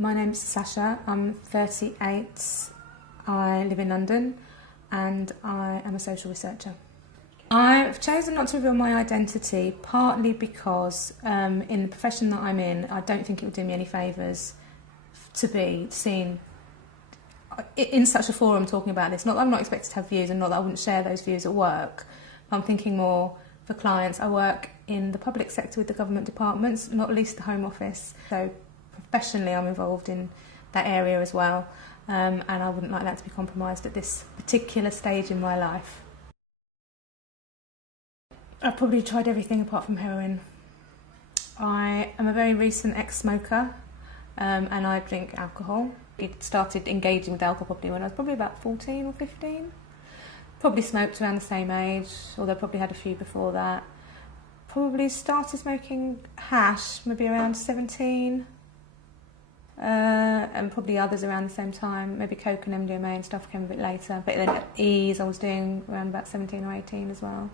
My name's Sasha, I'm 38, I live in London and I am a social researcher. I've chosen not to reveal my identity partly because in the profession that I'm in, I don't think it would do me any favours to be seen in such a forum talking about this. Not that I'm not expected to have views and not that I wouldn't share those views at work. I'm thinking more for clients. I work in the public sector with the government departments, not least the Home Office. So professionally I'm involved in that area as well, and I wouldn't like that to be compromised at this particular stage in my life. I've probably tried everything apart from heroin. I am a very recent ex-smoker, and I drink alcohol. I started engaging with alcohol probably when I was probably about 14 or 15. Probably smoked around the same age, although I probably had a few before that. Probably started smoking hash maybe around 17. And probably others around the same time. Maybe coke and MDMA and stuff came a bit later. But then E's I was doing around about 17 or 18 as well.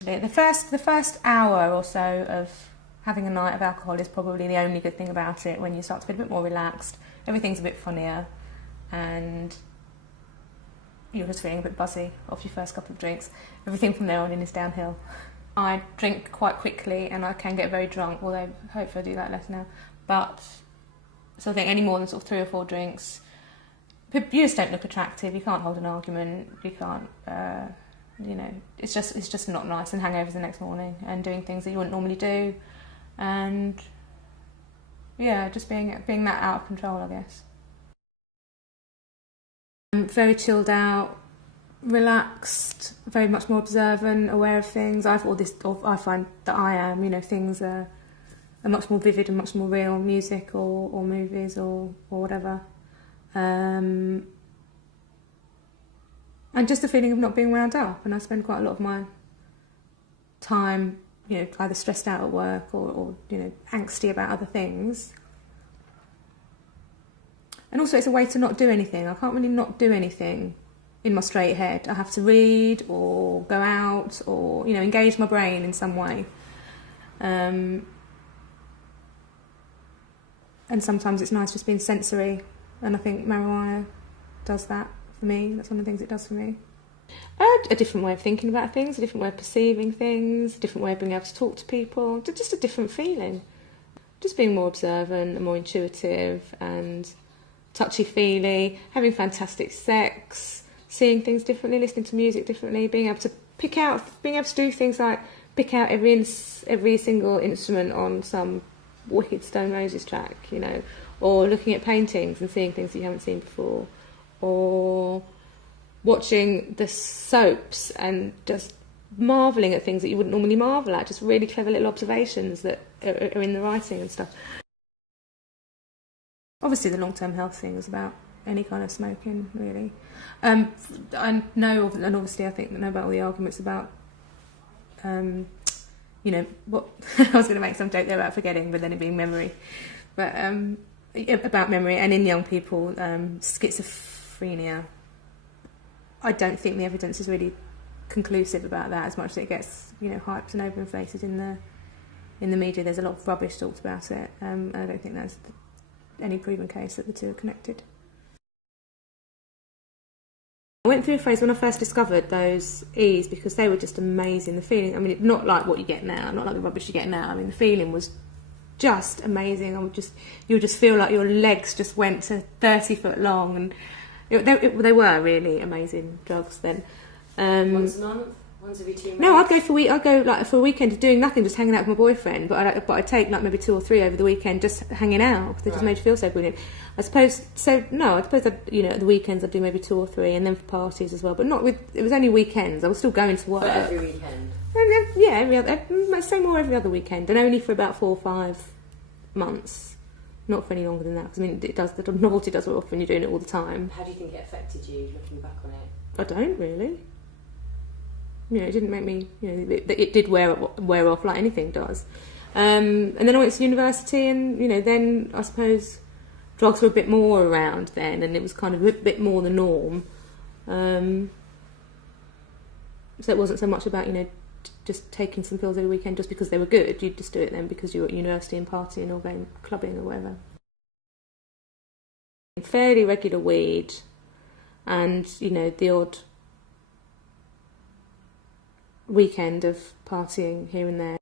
The first hour or so of having a night of alcohol is probably the only good thing about it. When you start to be a bit more relaxed, everything's a bit funnier, and you're just feeling a bit buzzy after your first couple of drinks. Everything from there on in is downhill. I drink quite quickly and I can get very drunk, although hopefully I do that less now. But so I think any more than sort of 3 or 4 drinks, you just don't look attractive. You can't hold an argument. You can't, you know, it's just not nice. And hangovers the next morning and doing things that you wouldn't normally do, and yeah, just being that out of control, I guess. I'm very chilled out, relaxed, very much more observant, aware of things. I find that I am, you know, things are much more vivid and much more real, music or movies or whatever. And just the feeling of not being wound up. And I spend quite a lot of my time, you know, either stressed out at work or you know, angsty about other things. And also it's a way to not do anything. I can't really not do anything in my straight head. I have to read or go out or, you know, engage my brain in some way. And sometimes it's nice just being sensory, and I think marijuana does that for me. That's one of the things it does for me. A different way of thinking about things, a different way of perceiving things, a different way of being able to talk to people, just a different feeling. Just being more observant and more intuitive and touchy-feely, having fantastic sex, seeing things differently, listening to music differently, being able to do things like pick out every single instrument on some wicked Stone Roses track, you know, or looking at paintings and seeing things that you haven't seen before, or watching the soaps and just marvelling at things that you wouldn't normally marvel at, just really clever little observations that are in the writing and stuff. Obviously the long-term health thing is about any kind of smoking, really. I know, and obviously I know about all the arguments about you know, what I was going to make some joke there about forgetting, but then it being memory. But about memory, and in young people, schizophrenia. I don't think the evidence is really conclusive about that, as much as it gets, you know, hyped and overinflated in the media. There's a lot of rubbish talked about it, and I don't think there's any proven case that the two are connected. I went through a phase when I first discovered those E's because they were just amazing. The feeling, I mean, not like what you get now, not like the rubbish you get now. I mean, the feeling was just amazing. You would just feel like your legs just went to 30 foot long, and they were really amazing drugs then. Once a month? Once every 2 months? No, I'd go like for a weekend doing nothing, just hanging out with my boyfriend. But I'd take like maybe 2 or 3 over the weekend, just hanging out, because they just made you feel so brilliant. I suppose I'd, you know, at the weekends I'd do maybe 2 or 3, and then for parties as well. But not with. It was only weekends. I was still going to work. But every weekend. And then, yeah, say more every other weekend, and only for about 4 or 5 months. Not for any longer than that. Because I mean, the novelty does wear off when you're doing it all the time. How do you think it affected you, looking back on it? I don't really. You know, it didn't make me, you know, it did wear off like anything does. And then I went to university, and, you know, then I suppose drugs were a bit more around then, and it was kind of a bit more the norm. So it wasn't so much about, you know, just taking some pills every weekend just because they were good. You'd just do it then because you were at university and partying or going clubbing or whatever. Fairly regular weed and, you know, the odd weekend of partying here and there.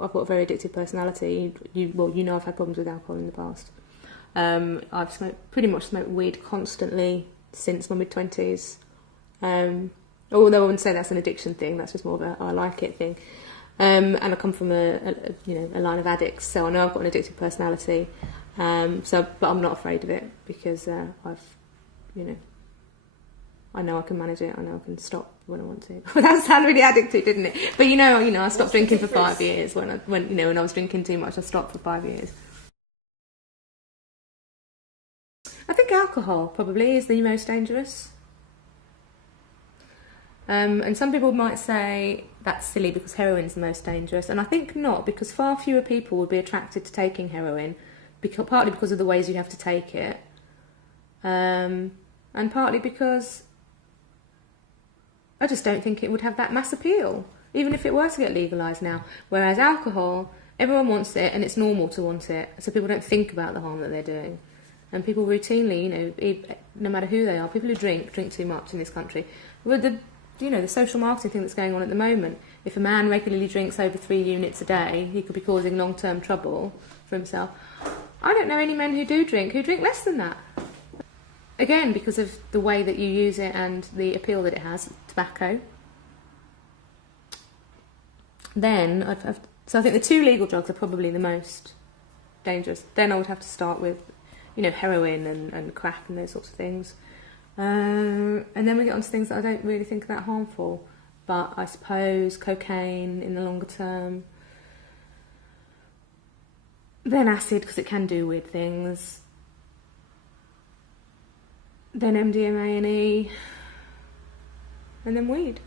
I've got a very addictive personality. You know I've had problems with alcohol in the past. I've pretty much smoked weed constantly since my mid-20s. Although I wouldn't say that's an addiction thing, that's just more of a I like it thing. And I come from a line of addicts, so I know I've got an addictive personality. But I'm not afraid of it because I know I can manage it. I know I can stop when I want to. That sounded really addictive, didn't it? But I stopped drinking for 5 years. When I was drinking too much, I stopped for 5 years. I think alcohol probably is the most dangerous. And some people might say that's silly because heroin's the most dangerous, and I think not, because far fewer people would be attracted to taking heroin, partly because of the ways you have to take it, and partly because I just don't think it would have that mass appeal, even if it were to get legalised now. Whereas alcohol, everyone wants it and it's normal to want it, so people don't think about the harm that they're doing. And people routinely, no matter who they are, people who drink too much in this country. Well, the social marketing thing that's going on at the moment, if a man regularly drinks over 3 units a day, he could be causing long-term trouble for himself. I don't know any men who drink less than that. Again, because of the way that you use it and the appeal that it has, tobacco. Then, so I think the 2 legal drugs are probably the most dangerous. Then I would have to start with, heroin and crack and those sorts of things. And then we get on to things that I don't really think are that harmful. But I suppose cocaine in the longer term. Then acid, because it can do weird things. Then MDMA and E. And then weed.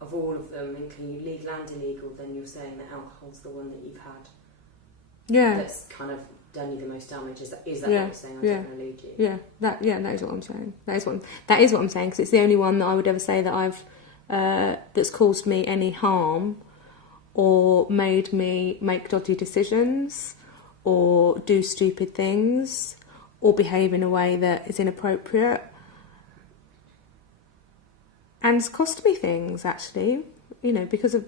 Of all of them, including legal and illegal, then you're saying that alcohol's the one that you've had. Yeah. That's kind of done you the most damage. Is that what you're saying? I don't want to lead you. Yeah, that is what I'm saying. That is what I'm saying, because it's the only one that I would ever say that I've that's caused me any harm or made me make dodgy decisions or do stupid things or behave in a way that is inappropriate. And it's cost me things, actually, because of,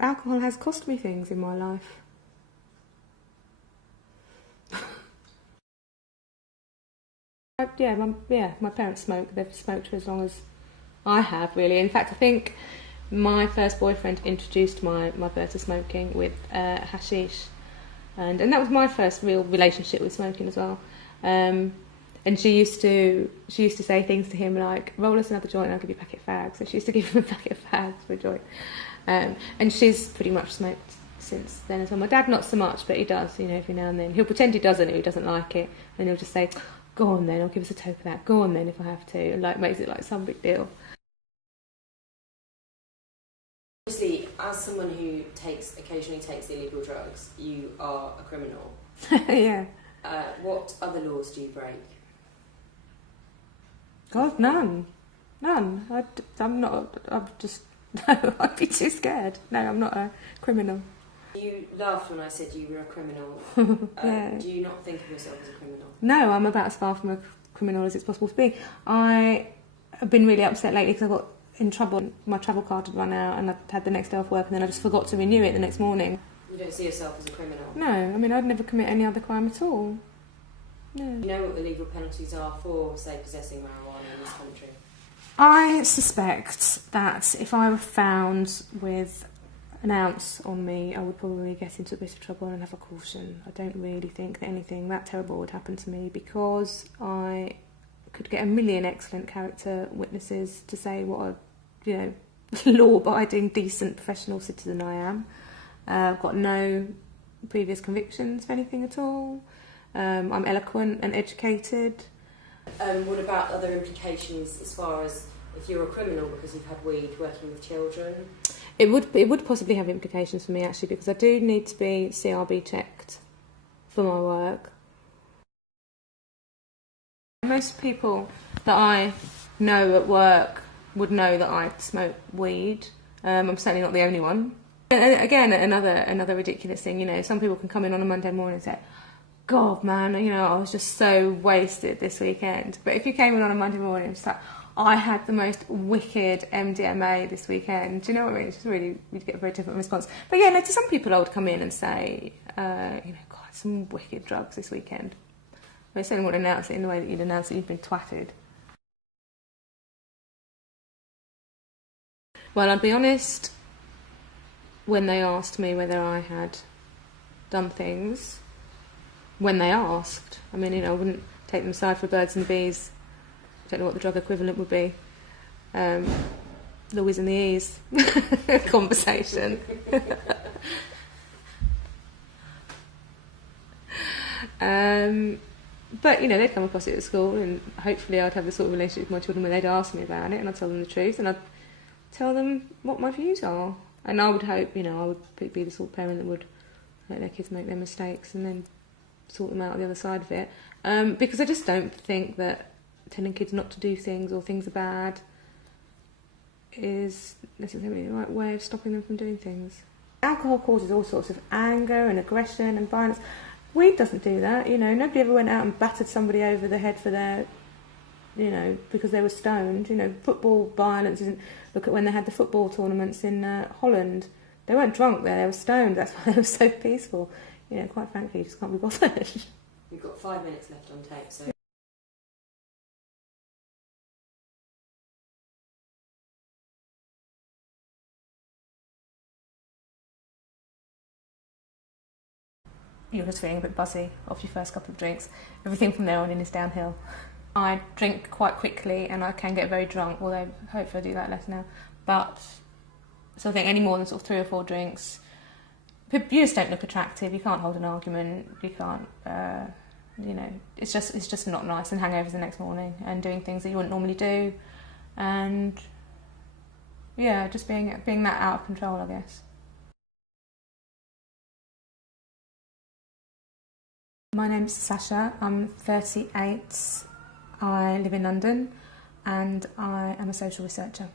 alcohol has cost me things in my life. My parents smoke. They've smoked for as long as I have, really. In fact, I think my first boyfriend introduced my mother to smoking with hashish. And that was my first real relationship with smoking as well. And she used to say things to him like, roll us another joint and I'll give you a packet of fags. So she used to give him a packet of fags for a joint. And she's pretty much smoked since then as well. My dad not so much, but he does, every now and then. He'll pretend he doesn't if he doesn't like it. And he'll just say, go on then, I'll give us a toke of that. Go on then if I have to. And makes it like some big deal. Obviously, as someone who occasionally takes illegal drugs, you are a criminal. Yeah. What other laws do you break? God, none. I'm not. I'm just. No, I'd be too scared. No, I'm not a criminal. You laughed when I said you were a criminal. Yeah. Do you not think of yourself as a criminal? No, I'm about as far from a criminal as it's possible to be. I have been really upset lately because I got in trouble. My travel card had run out and I had the next day off work and then I just forgot to renew it the next morning. You don't see yourself as a criminal? No, I mean, I'd never commit any other crime at all. No. You know what the legal penalties are for, say, possessing marijuana in this country? I suspect that if I were found with an ounce on me, I would probably get into a bit of trouble and have a caution. I don't really think that anything that terrible would happen to me because I could get a million excellent character witnesses to say what a, law-abiding, decent, professional citizen I am. I've got no previous convictions for anything at all. I'm eloquent and educated. What about other implications as far as if you're a criminal because you've had weed working with children? It would possibly have implications for me, actually, because I do need to be CRB checked for my work. Most people that I know at work would know that I smoke weed, I'm certainly not the only one. And again, another ridiculous thing, you know, some people can come in on a Monday morning and say, God, man, you know, I was just so wasted this weekend. But if you came in on a Monday morning and like, I had the most wicked MDMA this weekend, do you know what I mean? It's just really, you'd get a very different response. But yeah, no, to some people I would come in and say, you know, God, some wicked drugs this weekend. They certainly wouldn't announce it in the way that you'd announce that you've been twatted. Well, I'll be honest, when they asked me whether I had done things, when they asked, I mean, you know, I wouldn't take them aside for birds and the bees. I don't know what the drug equivalent would be. The whiz and the ease conversation. But, you know, they'd come across it at school, and hopefully I'd have the sort of relationship with my children where they'd ask me about it, and I'd tell them the truth, and I'd tell them what my views are. And I would hope, you know, I would be the sort of parent that would let their kids make their mistakes and then sort them out on the other side of it. Because I just don't think that telling kids not to do things or things are bad is necessarily the right way of stopping them from doing things. Alcohol causes all sorts of anger and aggression and violence. Weed doesn't do that, you know. Nobody ever went out and battered somebody over the head for their, you know, because they were stoned. You know, football violence isn't... Look at when they had the football tournaments in Holland. They weren't drunk there, they were stoned. That's why they were so peaceful. You know, quite frankly, you just can't be bothered. We've got 5 minutes left on tape, so... You're just feeling a bit buzzy after your first couple of drinks. Everything from there on in is downhill. I drink quite quickly and I can get very drunk, although hopefully I do that less now. But, so I think any more than sort of 3 or 4 drinks, you just don't look attractive, you can't hold an argument, you can't, you know, it's just not nice, and hangovers the next morning and doing things that you wouldn't normally do, and yeah, just being that out of control, I guess. My name's Sasha, I'm 38, I live in London, and I am a social researcher.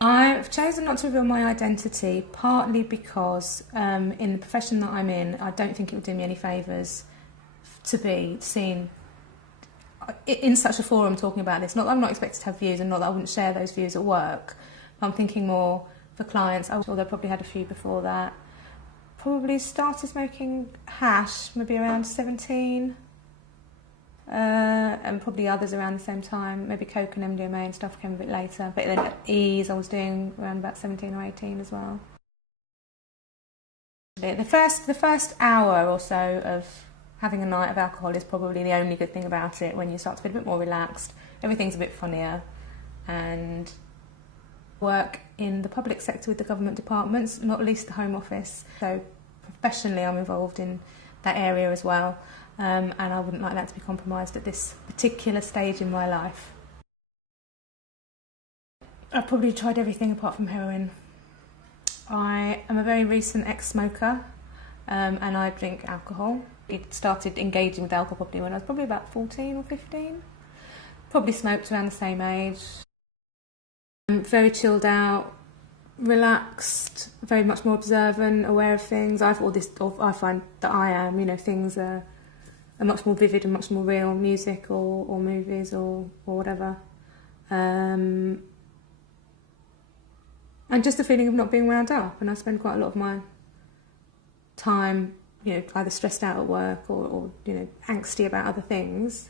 I've chosen not to reveal my identity, partly because in the profession that I'm in, I don't think it would do me any favours to be seen in such a forum talking about this. Not that I'm not expected to have views, and not that I wouldn't share those views at work. I'm thinking more for clients, although I probably had a few before that. Probably started smoking hash maybe around 17, and probably others around the same time. Maybe coke and MDMA and stuff came a bit later, but then ease I was doing around about 17 or 18 as well. The first hour or so of having a night of alcohol is probably the only good thing about it. When you start to be a bit more relaxed, everything's a bit funnier, and work in the public sector with the government departments, not least the Home Office. So professionally I'm involved in that area as well, and I wouldn't like that to be compromised at this particular stage in my life. I've probably tried everything apart from heroin. I am a very recent ex-smoker, and I drink alcohol. I started engaging with alcohol probably when I was probably about 14 or 15. Probably smoked around the same age. I'm very chilled out, relaxed, very much more observant, aware of things. I find that I am, you know, things are much more vivid and much more real, music or movies or whatever. And just the feeling of not being wound up, and I spend quite a lot of my time, you know, either stressed out at work or you know, angsty about other things.